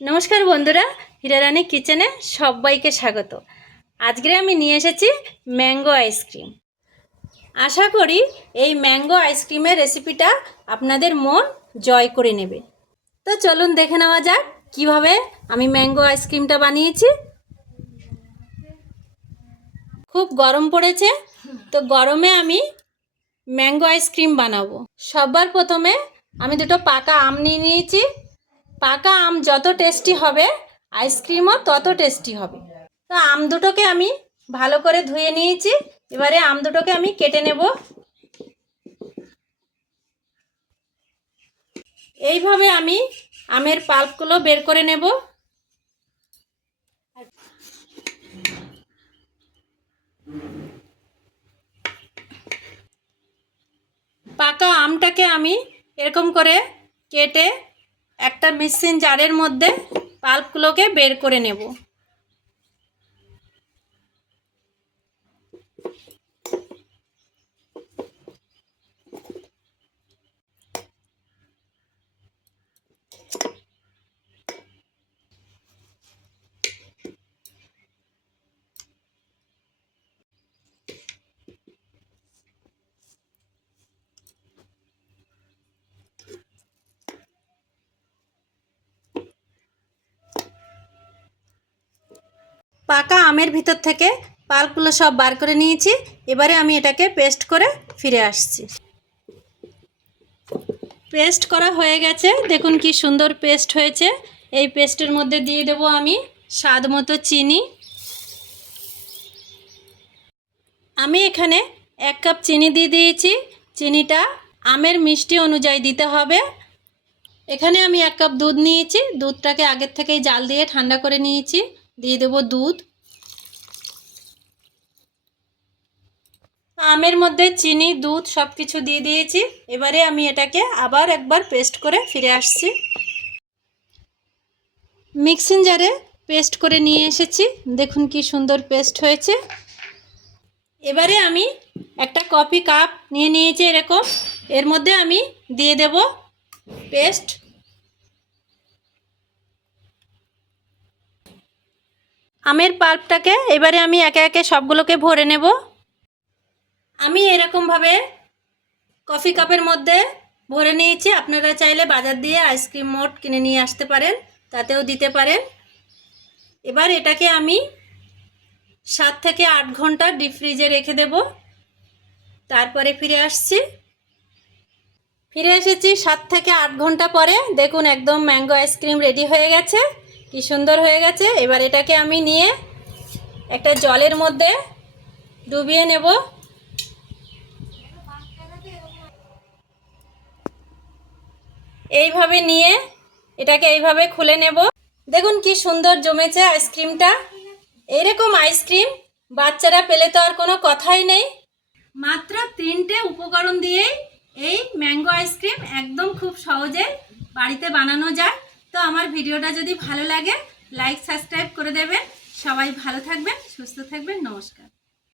নমস্কার বন্ধুরা, হীরারানী কিচেনে সবাইকে স্বাগত। আজকে আমি নিয়ে এসেছি ম্যাঙ্গো আইসক্রিম। আশা করি এই ম্যাঙ্গো আইসক্রিমের রেসিপিটা আপনাদের মন জয় করে নেবে। তো চলুন দেখে নেওয়া যাক কিভাবে আমি ম্যাঙ্গো আইসক্রিমটা বানিয়েছি। খুব গরম পড়েছে, তো গরমে আমি ম্যাঙ্গো আইসক্রিম বানাবো। সবার প্রথমে আমি দুটো পাকা আম নিয়ে নিয়েছি। পাকা আম যত টেস্টি হবে আইসক্রিমও তত টেস্টি হবে। তো আম দুটোকে আমি ভালো করে ধুয়ে নিয়েছি। এবারে আম দুটোকে আমি কেটে নেব। এইভাবে আমি আমের পাল্পগুলো বের করে নেব। পাকা আমটাকে আমি এরকম করে কেটে একটা মিক্সিং জারের মধ্যে পাল্পগুলোকে বের করে নেব। পাকা আমের ভিতর থেকে পাল্পগুলো সব বার করে নিয়েছি। এবারে আমি এটাকে পেস্ট করে ফিরে আসছি। পেস্ট করা হয়ে গেছে, দেখুন কি সুন্দর পেস্ট হয়েছে। এই পেস্টের মধ্যে দিয়ে দেব আমি স্বাদ মতো চিনি। আমি এখানে 1 কাপ চিনি দিয়ে দিয়েছি। চিনিটা আমের মিষ্টি অনুযায়ী দিতে হবে। এখানে আমি 1 কাপ দুধ নিয়েছি। দুধটাকে আগের থেকেই জাল দিয়ে ঠান্ডা করে নিয়েছি। দিয়ে দেব দুধ। আমের মধ্যে চিনি, দুধ সব কিছু দিয়ে দিয়েছি। এবারে আমি এটাকে আবার একবার পেস্ট করে ফিরে আসছি। মিক্সিং জারে পেস্ট করে নিয়ে এসেছি। দেখুন কি সুন্দর পেস্ট হয়েছে। এবারে আমি একটা কফি কাপ নিয়ে নিয়েছি এরকম। এর মধ্যে আমি দিয়ে দেব পেস্ট। আমের পাল্পটাকে এবারে আমি একে একে সবগুলোকে ভরে নেব। আমি এরকমভাবে কফি কাপের মধ্যে ভরে নিয়েছি। আপনারা চাইলে বাজার দিয়ে আইসক্রিম মোড কিনে নিয়ে আসতে পারেন, তাতেও দিতে পারেন। এবার এটাকে আমি 7 থেকে 8 ঘন্টা ডিপ ফ্রিজে রেখে দেব। তারপরে ফিরে আসছি। ফিরে এসেছি 7 থেকে 8 ঘন্টা পরে। দেখুন একদম ম্যাঙ্গো আইসক্রিম রেডি হয়ে গেছে, কি সুন্দর হয়ে গেছে। এবার এটাকে আমি নিয়ে একটা জলের মধ্যে ডুবিয়ে নেব। এইভাবে নিয়ে এটাকে এইভাবে খুলে নেব। দেখুন কি সুন্দর জমেছে আইসক্রিমটা। এইরকম আইসক্রিম বাচ্চারা পেলে তো আর কোনো কথাই নেই। মাত্র 3টে উপকরণ দিয়েই এই ম্যাঙ্গো আইসক্রিম একদম খুব সহজে বাড়িতে বানানো যায়। তো আমার ভিডিওটা যদি ভালো লাগে লাইক সাবস্ক্রাইব করে দেবেন। সবাই ভালো থাকবেন, সুস্থ থাকবেন। নমস্কার।